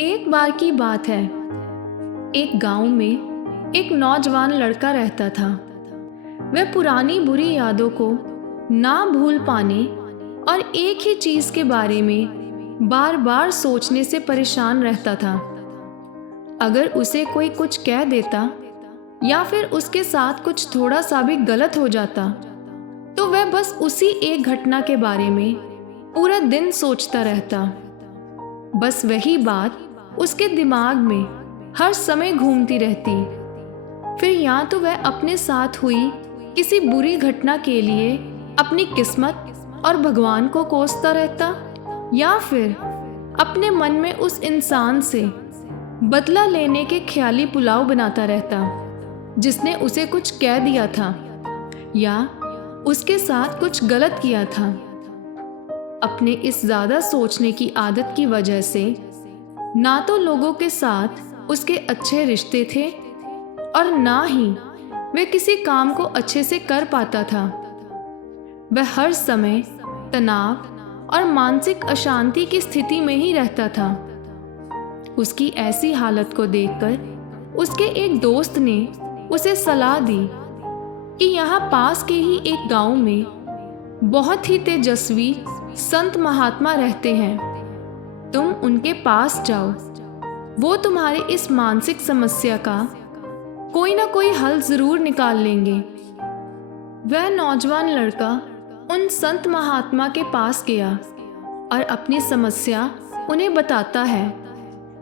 एक बार की बात है। एक गांव में एक नौजवान लड़का रहता था। वह पुरानी बुरी यादों को ना भूल पाने और एक ही चीज के बारे में बार बार सोचने से परेशान रहता था। अगर उसे कोई कुछ कह देता या फिर उसके साथ कुछ थोड़ा सा भी गलत हो जाता तो वह बस उसी एक घटना के बारे में पूरा दिन सोचता रहता। बस वही बात उसके दिमाग में हर समय घूमती रहती। फिर या तो वह अपने साथ हुई किसी बुरी घटना के लिए अपनी किस्मत और भगवान को कोसता रहता, या फिर अपने मन में उस इंसान से बदला लेने के ख्याली पुलाव बनाता रहता जिसने उसे कुछ कह दिया था या उसके साथ कुछ गलत किया था। अपने इस ज्यादा सोचने की आदत की वजह से ना तो लोगों के साथ उसके अच्छे रिश्ते थे और ना ही वह किसी काम को अच्छे से कर पाता था। वह हर समय तनाव और मानसिक अशांति की स्थिति में ही रहता था। उसकी ऐसी हालत को देखकर उसके एक दोस्त ने उसे सलाह दी कि यहाँ पास के ही एक गांव में बहुत ही तेजस्वी संत महात्मा रहते हैं, तुम उनके पास जाओ, वो तुम्हारे इस मानसिक समस्या का कोई ना कोई हल जरूर निकाल लेंगे। वह नौजवान लड़का उन संत महात्मा के पास गया और अपनी समस्या उन्हें बताता है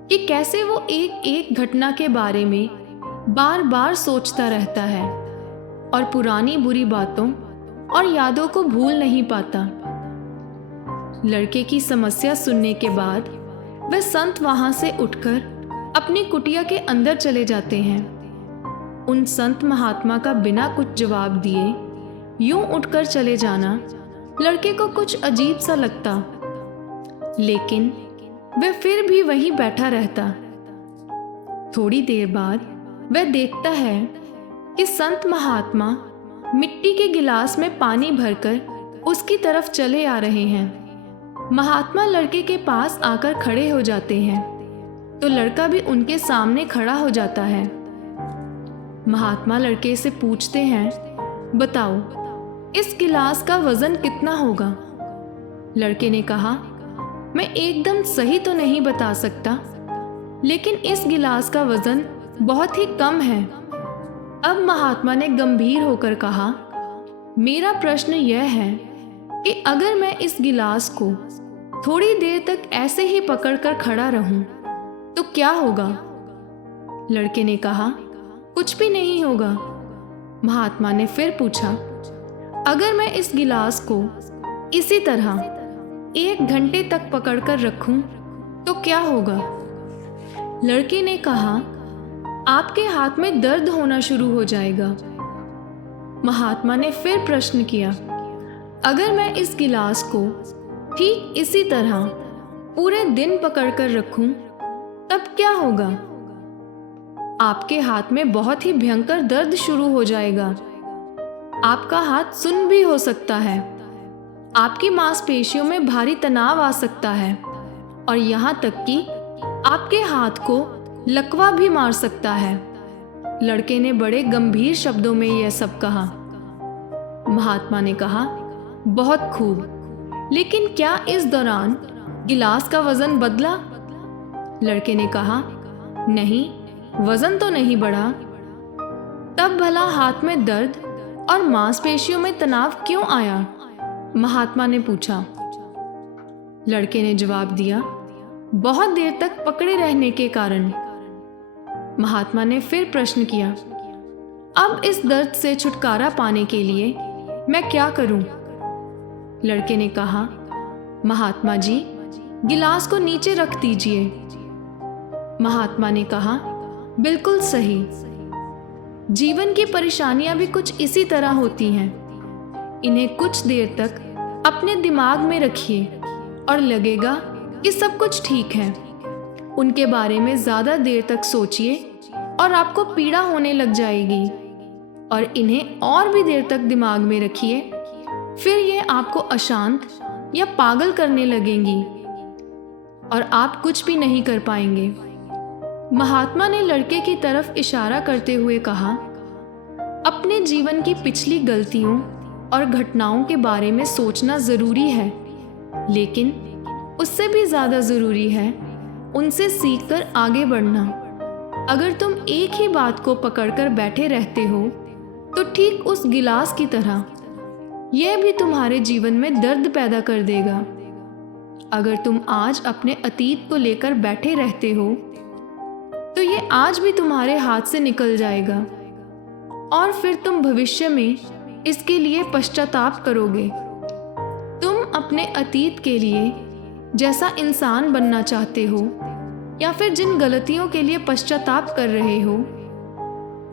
कि कैसे वो एक एक घटना के बारे में बार बार सोचता रहता है और पुरानी बुरी बातों और यादों को भूल नहीं पाता। लड़के की समस्या सुनने के बाद वह संत वहां से उठकर अपनी कुटिया के अंदर चले जाते हैं। उन संत महात्मा का बिना कुछ जवाब दिए यूं उठकर चले जाना लड़के को कुछ अजीब सा लगता, लेकिन वह फिर भी वहीं बैठा रहता। थोड़ी देर बाद वह देखता है कि संत महात्मा मिट्टी के गिलास में पानी भरकर उसकी तरफ चले आ रहे हैं। महात्मा लड़के के पास आकर खड़े हो जाते हैं तो लड़का भी उनके सामने खड़ा हो जाता है। महात्मा लड़के से पूछते हैं, बताओ इस गिलास का वजन कितना होगा? लड़के ने कहा, मैं एकदम सही तो नहीं बता सकता, लेकिन इस गिलास का वजन बहुत ही कम है। अब महात्मा ने गंभीर होकर कहा, मेरा प्रश्न यह है कि अगर मैं इस गिलास को थोड़ी देर तक ऐसे ही पकड़कर खड़ा रहूं तो क्या होगा? लड़के ने कहा, कुछ भी नहीं होगा। महात्मा ने फिर पूछा, अगर मैं इस गिलास को इसी तरह 1 घंटे तक पकड़कर रखूं तो क्या होगा? लड़के ने कहा, आपके हाथ में दर्द होना शुरू हो जाएगा। महात्मा ने फिर प्रश्न किया, अगर मैं इस गिलास को ठीक इसी तरह पूरे दिन पकड़कर रखूं तब क्या होगा? आपके हाथ में बहुत ही भयंकर दर्द शुरू हो जाएगा। आपका हाथ सुन्न भी हो सकता है। आपकी मांसपेशियों में भारी तनाव आ सकता है और यहाँ तक कि आपके हाथ को लकवा भी मार सकता है। लड़के ने बड़े गंभीर शब्दों में यह सब कहा। महात्मा ने कहा, बहुत खूब, लेकिन क्या इस दौरान गिलास का वजन बदला? लड़के ने कहा, नहीं, वजन तो नहीं बढ़ा। तब भला हाथ में दर्द और मांसपेशियों में तनाव क्यों आया? महात्मा ने पूछा। लड़के ने जवाब दिया, बहुत देर तक पकड़े रहने के कारण। महात्मा ने फिर प्रश्न किया, अब इस दर्द से छुटकारा पाने के लिए मैं क्या करूं? लड़के ने कहा, महात्मा जी, गिलास को नीचे रख दीजिए। महात्मा ने कहा, बिल्कुल सही। जीवन की परेशानियां भी कुछ इसी तरह होती हैं। इन्हें कुछ देर तक अपने दिमाग में रखिए और लगेगा कि सब कुछ ठीक है। उनके बारे में ज्यादा देर तक सोचिए और आपको पीड़ा होने लग जाएगी, और इन्हें और भी देर तक दिमाग में रखिए, फिर ये आपको अशांत या पागल करने लगेंगी। और आप कुछ भी नहीं कर पाएंगे। महात्मा ने लड़के की तरफ इशारा करते हुए कहा, अपने जीवन की पिछली गलतियों और घटनाओं के बारे में सोचना ज़रूरी है, लेकिन उससे भी ज़्यादा ज़रूरी है उनसे सीखकर आगे बढ़ना। अगर तुम एक ही बात को पकड़कर बैठे रहते हो तो ठीक उस गिलास की तरह यह भी तुम्हारे जीवन में दर्द पैदा कर देगा। अगर तुम आज अपने अतीत को लेकर बैठे रहते हो तो ये आज भी तुम्हारे हाथ से निकल जाएगा और फिर तुम भविष्य में इसके लिए पश्चाताप करोगे। तुम अपने अतीत के लिए जैसा इंसान बनना चाहते हो या फिर जिन गलतियों के लिए पश्चाताप कर रहे हो,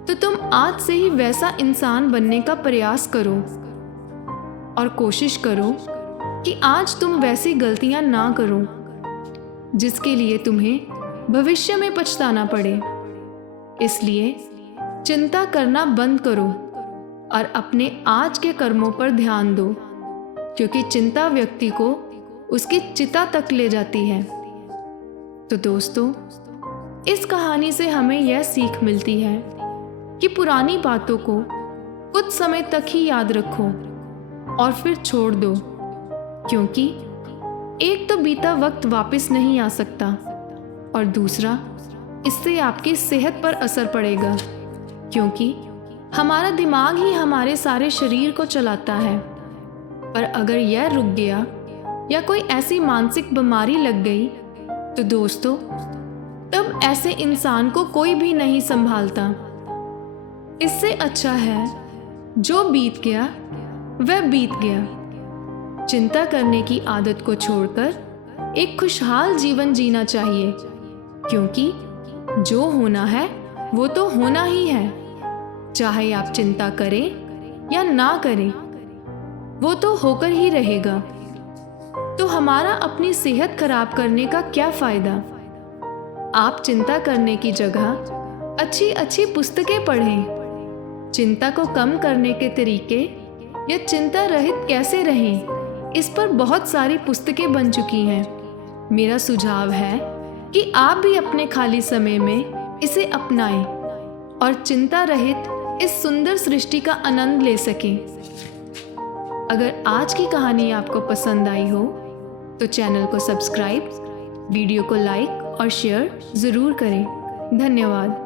तो तुम आज से ही वैसा इंसान बनने का प्रयास करो और कोशिश करो कि आज तुम वैसी गलतियां ना करो जिसके लिए तुम्हें भविष्य में पछताना पड़े। इसलिए चिंता करना बंद करो और अपने आज के कर्मों पर ध्यान दो, क्योंकि चिंता व्यक्ति को उसकी चिता तक ले जाती है। तो दोस्तों, इस कहानी से हमें यह सीख मिलती है कि पुरानी बातों को कुछ समय तक ही याद रखो और फिर छोड़ दो, क्योंकि एक तो बीता वक्त वापस नहीं आ सकता और दूसरा इससे आपकी सेहत पर असर पड़ेगा, क्योंकि हमारा दिमाग ही हमारे सारे शरीर को चलाता है। पर अगर यह रुक गया या कोई ऐसी मानसिक बीमारी लग गई तो दोस्तों, तब ऐसे इंसान को कोई भी नहीं संभालता। इससे अच्छा है जो बीत गया वह बीत गया। चिंता करने की आदत को छोड़कर एक खुशहाल जीवन जीना चाहिए, क्योंकि जो होना है वो तो होना ही है। चाहे आप चिंता करें या ना करें, वो तो होकर ही रहेगा। तो हमारा अपनी सेहत खराब करने का क्या फायदा? आप चिंता करने की जगह अच्छी अच्छी पुस्तकें पढ़ें। चिंता को कम करने के तरीके या चिंता रहित कैसे रहें, इस पर बहुत सारी पुस्तकें बन चुकी हैं। मेरा सुझाव है कि आप भी अपने खाली समय में इसे अपनाएं और चिंता रहित इस सुंदर सृष्टि का आनंद ले सकें। अगर आज की कहानी आपको पसंद आई हो तो चैनल को सब्सक्राइब, वीडियो को लाइक और शेयर ज़रूर करें। धन्यवाद।